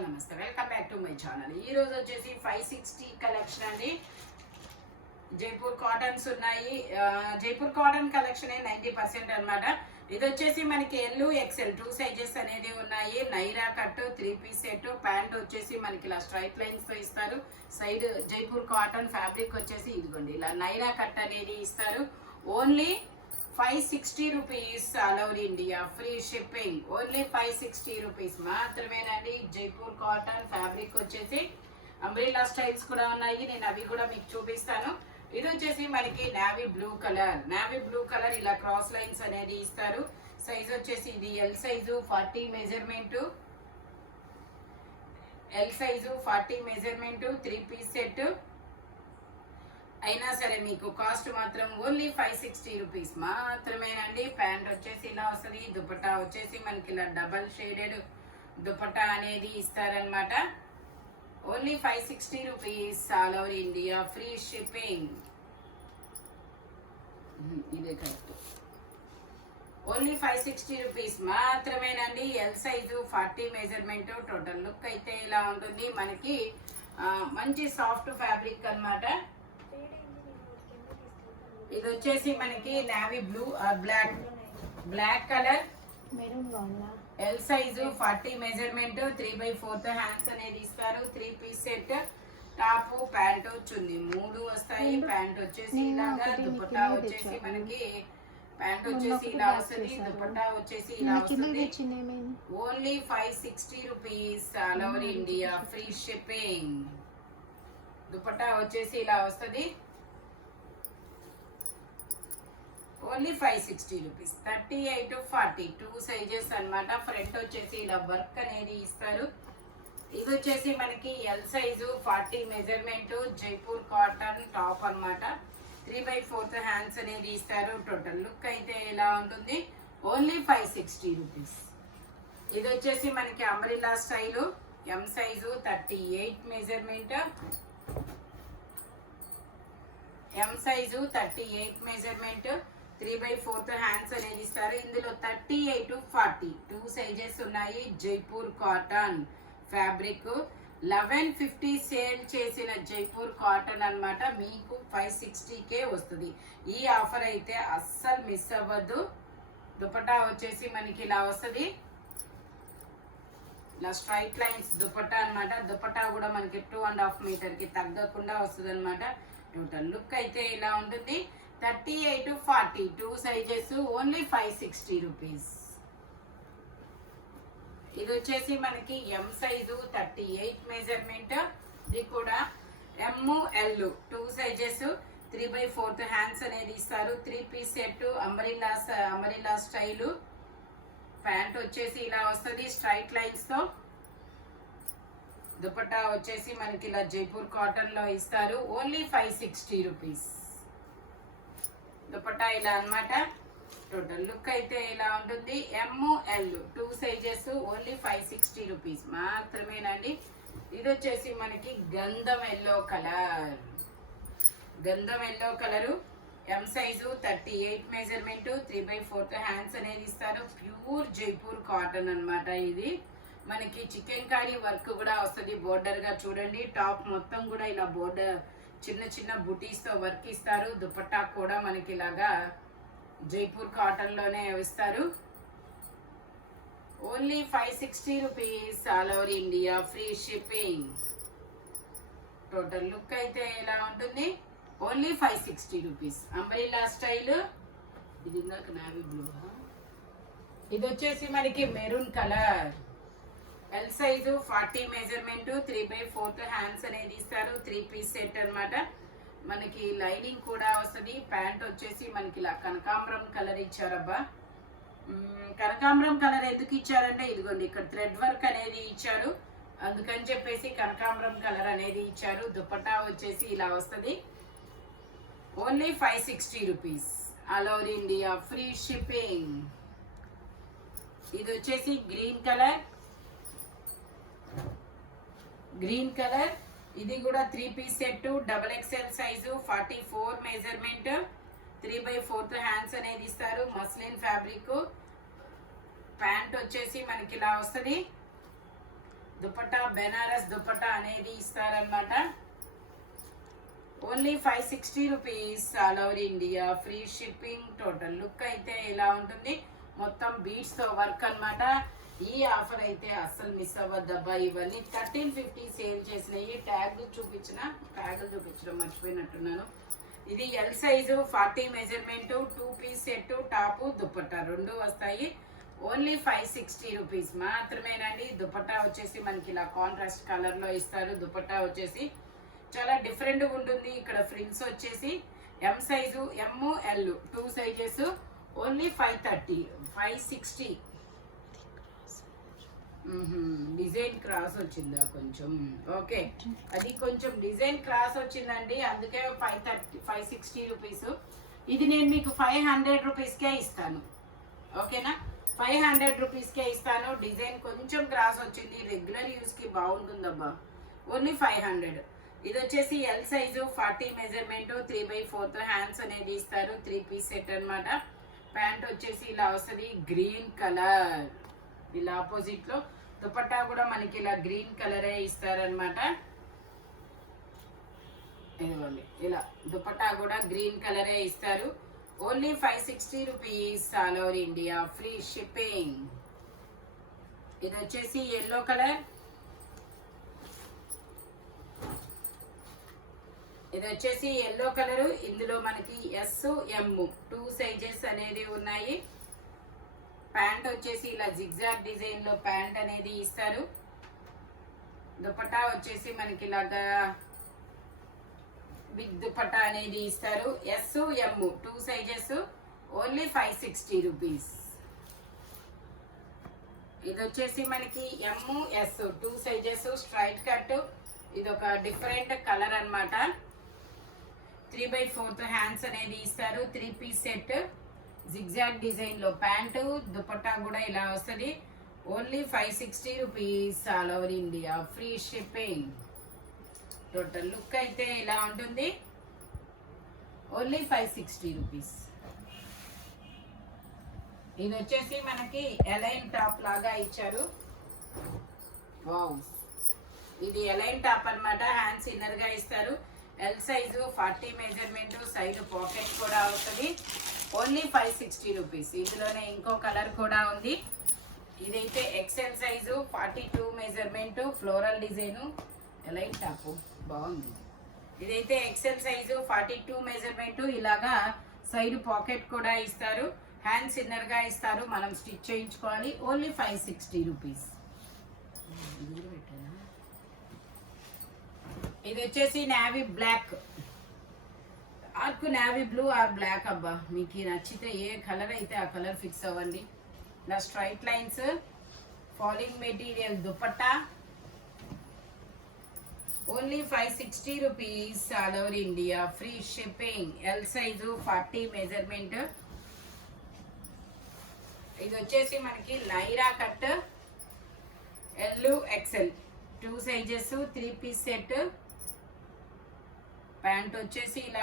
All నమస్తే, welcome back to my channel. ఈ రోజు వచ్చేసి 560 కలెక్షన్ అండి. జైపూర్ కాటన్స్ ఉన్నాయి. జైపూర్ కాటన్ కలెక్షన్ 90% అనమాట. ఇది వచ్చేసి మనకి ఎల్ ఎక్సెల్ 2 సైజెస్ అనేది ఉన్నాయి. Naira cut 3 piece set. Pant వచ్చేసి మనకి ఇలా స్ట్రైట్ లైన్స్ తో ఇస్తారు. సైడ్ జైపూర్ కాటన్ ఫ్యాబ్రిక్ వచ్చేసి ఇదిగోండి ఇలా నైరా కట్ అనేది ఇస్తారు. Only 560 rupees all over India, free shipping. Only 560 rupees మాత్రమేనండి. జైపూర్ కాటన్ ఫ్యాబ్రిక్ వచ్చేసి అంబ్రెల్లా స్టైల్స్ కూడా ఉన్నాయి. నేను అవి కూడా మీకు చూపిస్తాను. ఇది వచ్చేసి మనకి నావీ బ్లూ కలర్ ఇలా క్రాస్ లైన్స్ అనేది ఇస్తారు. సైజ్ వచ్చేసి ఇది L size 40 measurement. L size 40 measurement 3 piece set అయినా సరే మీకు కాస్ట్ మాత్రం ఓన్లీ 560 రూపీస్ మాత్రమేనండి. ప్యాంట్ వచ్చేసి ఇలా వస్తుంది. దుపట్టా వచ్చేసి మనకి ఇలా డబల్ షేడెడ్ దుపట్టా అనేది ఇస్తారనమాట. Only 560 rupees all over India, free shipping. ఇదే కరెక్ట్. ఓన్లీ 560 రూపీస్ మాత్రమేనండి. L size 40 measurement. Total look అయితే ఇలా ఉంటుంది. మనకి మంచి సాఫ్ట్ ఫ్యాబ్రిక్ అన్నమాట. ఇది వచ్చేసి మనకి navy blue black colour. L size 40 measurement 3/4 hands అనేది ఇస్తారు. 3 piece set. Top pant chunni 3 వస్తాయి. ప్యాంట్ వచ్చేసి ఇలాగా, దుపట్టా వచ్చేసి మనకి ప్యాంట్ వచ్చేసి ఇలా వస్తుంది, దుపట్టా వచ్చేసి ఇలా వస్తుంది. Only 560 rupees all over India, free shipping. Dupatta వచ్చేసి ఇలా వస్తుంది. Only 560 rupees. 38 to 40 2 సైజెస్ అన్నమాట. ఫ్రంట్ వచ్చేసి ఇలా వర్క్ అనేది ఇస్తారు. ఇది వచ్చేసి మనకి L size 40 measurement Jaipur cotton top అన్నమాట. 3/4 హ్యాండ్స్ అనేది ఇస్తారు. టోటల్ లుక్ అయితే ఇలా ఉంటుంది. Only 560 rupees. ఇది వచ్చేసి మనకి అంబ్రెల్లా స్టైలు. ఎం సైజు 38 మెజర్మెంట్. ఎం సైజు 38 మెజర్మెంట్ 3/4 హ్యాండ్స్ అనేది ఇస్తారు. ఇందులో 38 to 40 2 సైజెస్ ఉన్నాయి. జైపూర్ కాటన్ ఫ్యాబ్రిక్ 1150 సేల్ చేసిన జైపూర్ కాటన్ అన్నమాట. మీకు 560కే వస్తుంది. ఈ ఆఫర్ అయితే అస్సలు మిస్ అవ్వద్దు. దుపట్టా వచ్చేసి మనకి ఇలా వస్తుంది. ఇలా స్ట్రైట్ లైన్స్ దుపట్టా అన్నమాట. దుపట్టా కూడా మనకి 2.5 మీటర్కి తగ్గకుండా వస్తుంది అనమాట. టోటల్ లుక్ అయితే ఇలా ఉంటుంది. 38 to 40 2 సైజెస్. Only 560 rupees. ఇది వచ్చేసి మనకి ఎం సైజు 38 మెజర్మెంట్. ఇది కూడా ఎమ్ ఎల్ 2 సైజెస్. 3/4 హ్యాండ్స్ అనేది ఇస్తారు. 3 piece set. Umbrella style. Pant వచ్చేసి ఇలా వస్తుంది స్ట్రైట్ లైన్స్ తో. దుపట్టా వచ్చేసి మనకి ఇలా జైపూర్ కాటన్ లో ఇస్తారు. Only 560 rupees. దుపట్టా ఇలా అన్నమాట. టోటల్ లుక్ అయితే ఇలా ఉంటుంది. M L 2 sizes. Only 560 rupees మాత్రమేనండి. ఇది వచ్చేసి మనకి గంధం yellow colour. M size 38 measurement 3/4 hands అనేది ఇస్తారు. ప్యూర్ జైపూర్ కాటన్ అన్నమాట. ఇది మనకి చికెన్ కారీ వర్క్ కూడా వస్తుంది. బోర్డర్ గా చూడండి. టాప్ మొత్తం కూడా ఇలా బోర్డర్ చిన్న బుటీస్ తో వర్క్ ఇస్తారు. దుపట్టా కూడా మనకి ఇలాగా జైపూర్ కాటన్ లోనే ఇస్తారు. Only 560 rupees all over India, free shipping. Total look అయితే ఇలా ఉంటుంది. Only 560 rupees. Umbrella style. ఇది ఇందాక నావీ బ్లూ. ఇది వచ్చేసి మనకి maroon colour. L size 40 measurement 3/4 hands అనేది ఇస్తారు. 3 పీస్ సెట్ అన్నమాట. మనకి లైనింగ్ కూడా వస్తుంది. ప్యాంట్ వచ్చేసి మనకి ఇలా కనకాంబరం కలర్ ఇచ్చారబ్బా. కనకాంబరం కలర్ ఎందుకు ఇచ్చారంటే ఇదిగోండి ఇక్కడ థ్రెడ్ వర్క్ అనేది ఇచ్చారు. అందుకని చెప్పేసి కనకాంబరం కలర్ అనేది ఇచ్చారు. దుపట్టా వచ్చేసి ఇలా వస్తుంది. Only 560 rupees all over India, free shipping. ఇది వచ్చేసి గ్రీన్ కలర్. ఇది కూడా 3 piece set. Double XL size 44 measurement 3/4 hands అనేది ఇస్తారు. Muslin fabric. ప్యాంట్ వచ్చేసి మనకి ఇలా వస్తుంది. దుపట్టా బెనారస్ దుపట్టా అనేది ఇస్తారనమాట. Only 560 rupees, all over India, free shipping. Total look అయితే ఇలా ఉంటుంది, మొత్తం బీడ్స్తో వర్క్ అనమాట. ఈ ఆఫర్ అయితే అస్సలు మిస్ అవ్వద్దబ్బా. ఇవన్నీ 1350 సేల్ చేసినవి. ట్యాగులు చూపించడం మర్చిపోయినట్టున్నాను. ఇది L size 40 measurement, 2 piece set, top dupatta రెండు వస్తాయి. ఓన్లీ 560 రూపీస్ మాత్రమేనండి. దుపట్టా వచ్చేసి మనకి ఇలా కాంట్రాస్ట్ కలర్లో ఇస్తారు. దుపట్టా వచ్చేసి చాలా డిఫరెంట్గా ఉంటుంది. ఇక్కడ ఫ్రిల్స్ వచ్చేసి M size, M, L 2 sizes. Only 530, 560. Design cross వచ్చిందా కొంచెం? ఓకే, అది కొంచెం డిజైన్ క్రాస్ వచ్చిందండి, అందుకే 560 రూపీస్. ఇది నేను మీకు 500 రూపీస్కే ఇస్తాను. ఓకేనా, 500 రూపీస్కే ఇస్తాను. డిజైన్ కొంచెం క్రాస్ వచ్చింది, రెగ్యులర్ యూస్కి బాగుంటుందబ్బా. ఓన్లీ 500. ఇది వచ్చేసి ఎల్ సైజు 40 మెజర్మెంట్, 3/4 హ్యాండ్స్ అనేది ఇస్తారు. 3 పీస్ సెట్ అనమాట. ప్యాంట్ వచ్చేసి ఇలా వస్తుంది, గ్రీన్ కలర్. ఇలా ఆపోజిట్ లో దుపట్టా కూడా మనకి ఇలా గ్రీన్ కలరే ఇస్తారనమాట. ఇదిగోండి, ఇలా దుపట్టా కూడా గ్రీన్ కలరే ఇస్తారు. Only 560 rupees, all over India, free shipping. ఇది వచ్చేసి ఎల్లో కలర్. ఇది వచ్చేసి ఎల్లో కలరు. ఇందులో మనకి ఎస్, ఎమ్ 2 సైజెస్ అనేది ఉన్నాయి. ప్యాంట్ వచ్చేసి ఇలా జిగ్జాగ్ డిజైన్ లో ప్యాంట్ అనేది ఇస్తారు. దుపట్టా వచ్చేసి మనకి ఇలాగా బిగ్ దుపట్టా అనేది ఇస్తారు. ఎస్, ఎమ్ 2 సైజెస్. Only 560 rupees. ఇది వచ్చేసి మనకి ఎమ్, ఎస్ 2 సైజెస్, స్ట్రైట్ కట్. ఇది ఒక డిఫరెంట్ కలర్ అనమాట. 3/4 హ్యాండ్స్ అనేది ఇస్తారు. 3 పీస్ సెట్, జిగ్జాగ్ డిజైన్ లో ప్యాంటు, దుపట్టా కూడా ఇలా వస్తుంది. Only 560 rupees, all over India, free shipping. Total look అయితే ఇలా ఉంటుంది. Only 560 rupees. ఇది వచ్చేసి మనకి ఎలైన్ టాప్ లాగా ఇచ్చారు. వావ్, ఇది ఎలైన్ టాప్ అనమాట. హ్యాండ్స్ ఇన్నర్ గా ఇస్తారు. L size 40 measurement, side pocket కూడా వస్తుంది. Only 560 rupees. ఇందులోనే ఇంకో కలర్ కూడా ఉంది. ఇదైతే XL size 42 measurement, floral design, align top బాగుంది. ఇదైతే ఎక్సెల్ సైజు 42 మెజర్మెంట్, ఇలాగా సైడ్ పాకెట్ కూడా ఇస్తారు. హ్యాండ్స్ ఇన్నర్ గా ఇస్తారు, మనం స్టిచ్ చేయించుకోవాలి. Only 560 rupees. ఇది వచ్చేసి navy black, dark navy blue or black. అబ్బా, మీకు నచ్చితే ఏ కలర్ అయితే ఆ కలర్ ఫిక్స్ అవ్వండి. ఇలా straight lines, falling material dupatta. Only 560 rupees, all over India, free shipping. L size 40 measurement. ఇది వచ్చేసి మనకి Naira cut, L, XL 2 sizes, 3 piece set. Pant వచ్చేసి ఇలా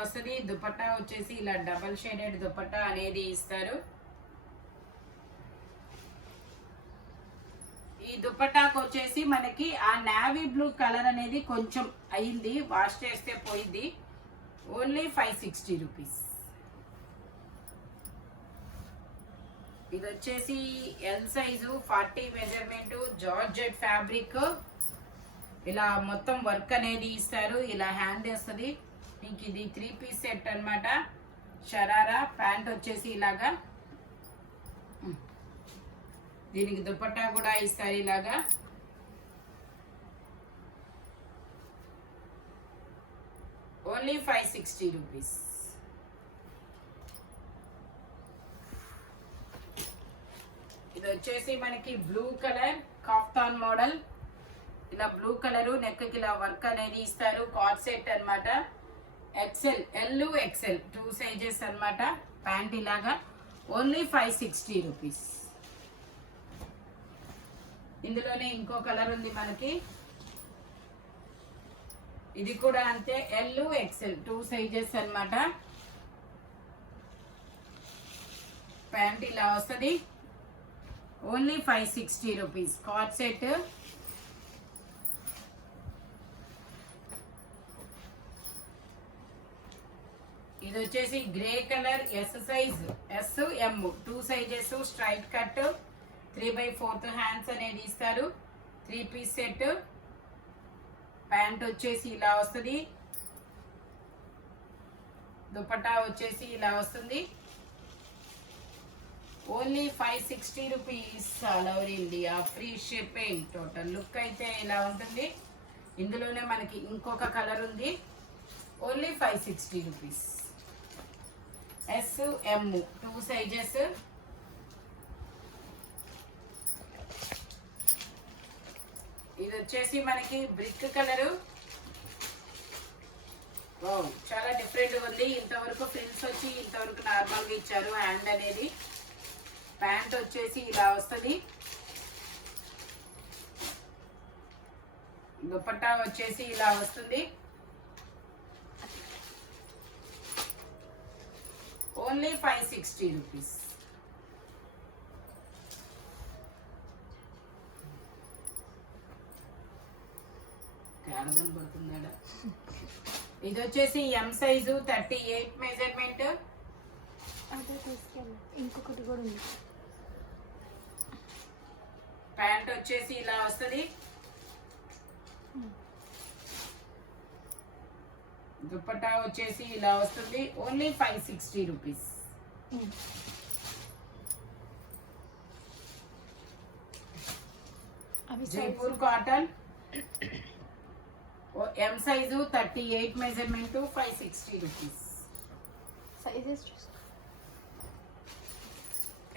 వస్తుంది. దుపట్టా వచ్చేసి ఇలా డబల్ షేడెడ్ దుపట్టా అనేది ఇస్తారు. ఈ దుపట్టాకు వచ్చేసి మనకి ఆ నావీ బ్లూ కలర్ అనేది కొంచెం అయింది, వాష్ చేస్తే పోయింది. Only 560 rupees. ఇది వచ్చేసి L size 40 measurement, georgette fabric. ఇలా మొత్తం వర్క్ అనేది ఇస్తారు. ఇలా హ్యాండ్ వస్తుంది. ఇంక ఇది 3 పీస్ సెట్ అనమాట. షరారా. ప్యాంట్ వచ్చేసి ఇలాగా, దీనికి దుపట్టా కూడా ఇస్తారు ఇలాగా. Only 560 rupees. ఇది వచ్చేసి మనకి బ్లూ కలర్ కాఫ్తాన్ మోడల్. ఇలా బ్లూ కలరు, నెక్ కి ఇలా వర్క్ అనేది ఇస్తారు. కార్డ్ సెట్ అనమాట. ఎక్సెల్, ఎల్, ఎక్సెల్ 2 సైజెస్ అనమాట. ప్యాంట్ ఇలాగా. Only 560 rupees. ఇందులోనే ఇంకో కలర్ ఉంది మనకి. ఇది కూడా అంతే, ఎల్, ఎక్సెల్ 2 సైజెస్ అనమాట. ప్యాంట్ ఇలా వస్తుంది, ఓన్లీ 560 రూపీస్. కార్డ్ సెట్ ఇది వచ్చేసి grey colour, S size, S M 2 sizes, straight cut, 3/4 hands అనేది ఇస్తారు. 3 పీస్ సెట్. ప్యాంట్ వచ్చేసి ఇలా వస్తుంది, దుపట్టా వచ్చేసి ఇలా వస్తుంది. Only 560 rupees all over India, free shipping. Total look అయితే ఇలా ఉంటుంది. ఇందులోనే మనకి ఇంకొక కలర్ ఉంది. Only 560 rupees. S M 2 sizes. ఇది వచ్చేసి మనకి బ్రిక్ కలరు. చాలా డిఫరెంట్ ఉంది. ఇంతవరకు ఫ్రిల్స్ వచ్చి ఇంతవరకు నార్మల్గా ఇచ్చారు. హ్యాండ్ అనేది. ప్యాంట్ వచ్చేసి ఇలా వస్తుంది. దుపట్టా వచ్చేసి ఇలా వస్తుంది. Only 560 rupees. పడుతుందా? ఇది వచ్చేసి ఎం సైజు, 38 మెజర్మెంట్. ఇంకొకటి కూడా ఉంది. ప్యాంట్ వచ్చేసి ఇలా వస్తుంది. దుపట్టా వచ్చేసి ఇలా వస్తుంది. Only 560 rupees. జైపూర్ కాటన్, ఎం సైజు, 38 మెజర్మెంట్, 560 రూపీస్. సైజెస్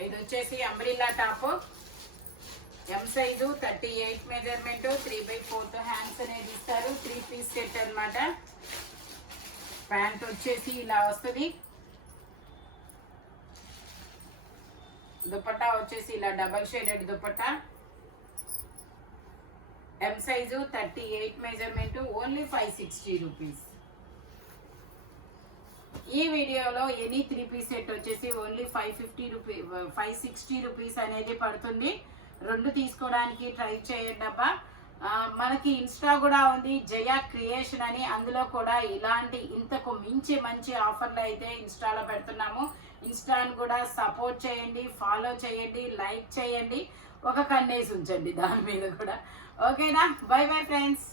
ఇది వచ్చేసి అంబ్రిల్లా టాప్, ఎం సైజు, 38 మెజర్మెంట్, 3/4 హ్యాండ్స్ అనేది ఇస్తారు. 3 పీస్ సెట్ అన్నమాట. ప్యాంట్ వచ్చేసి ఇలా వస్తుంది. దుపట్టా వచ్చేసి ఇలా డబల్ షేడెడ్ దుపట్టా. ఎం సైజు, 38 మెజర్మెంట్, ఓన్లీ 560 రూపీస్. ఈ వీడియోలో ఎనీ 3 పీస్ సెట్ వచ్చేసి ఓన్లీ 560 రూపీస్ అనేది పడుతుంది. 2 తీసుకోవడానికి ట్రై చేయండి అబ్బా. మనకి ఇన్స్టా కూడా ఉంది, జయ క్రియేషన్ అని. అందులో కూడా ఇలాంటి ఇంతకు మించి మంచి ఆఫర్లు అయితే ఇన్స్టాలో పెడుతున్నాము. ఇన్స్టాను కూడా సపోర్ట్ చేయండి, ఫాలో చేయండి, లైక్ చేయండి, ఒక కన్నేసి ఉంచండి దాని మీద కూడా. ఓకేనా? By bye friends.